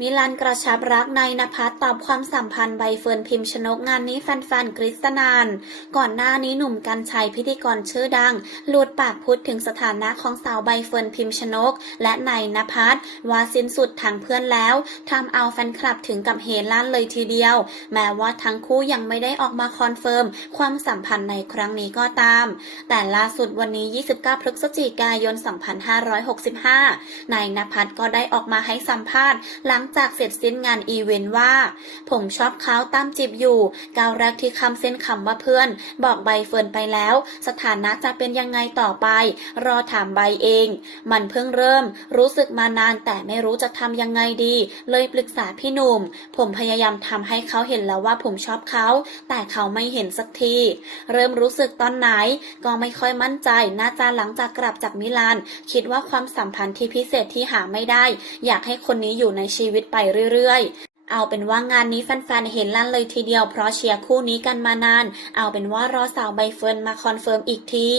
มิลันกระชับรักนายนภัสตอบความสัมพันธ์ใบเฟิร์นพิมพ์ชนกงานนี้แฟนๆกรี๊ดสนาน ก่อนหน้านี้หนุ่มกัญชัยพิธีกรชื่อดังหลุดปากพูดถึงสถานะของสาวใบเฟิร์นพิมพ์ชนก และนายนภัสว่าสิ้นสุดทางเพื่อนแล้วทำเอาแฟนคลับถึงกับเฮลั่นเลยทีเดียว แม้ว่าทั้งคู่ยังไม่ได้ออกมาคอนเฟิร์มความสัมพันธ์ในครั้งนี้ก็ตาม แต่ล่าสุดวันนี้ 29 พฤศจิกายน 2565นายนภัสก็ได้ออกมาให้สัมภาษณ์หลังงจากเสร็จสิ้นงานอีเวนต์ว่า ผมชอบเขาตามจีบอยู่ ก้าวแรกที่คำเส้นคำว่าเพื่อน บอกใบเฟิร์นไปแล้ว สถานะจะเป็นยังไงต่อไป รอถามใบเอง มันเพิ่งเริ่ม รู้สึกมานานแต่ไม่รู้จะทำยังไงดี เลยปรึกษาพี่หนุ่ม ผมพยายามทำให้เขาเห็นแล้วว่าผมชอบเขา แต่เขาไม่เห็นสักที เริ่มรู้สึกตอนไหน ก็ไม่ค่อยมั่นใจ น่าจะหลังจากกลับจากมิลาน คิดว่าความสัมพันธ์ที่พิเศษที่หาไม่ได้ อยากให้คนนี้อยู่ในชีวิตไปเรื่อยๆเอาเป็นว่างานนี้แฟนๆ เห็นลั่นเลยทีเดียวเพราะเชียร์คู่นี้กันมานาน เอาเป็นว่ารอสาวใบเฟิร์นมาคอนเฟิร์มอีกที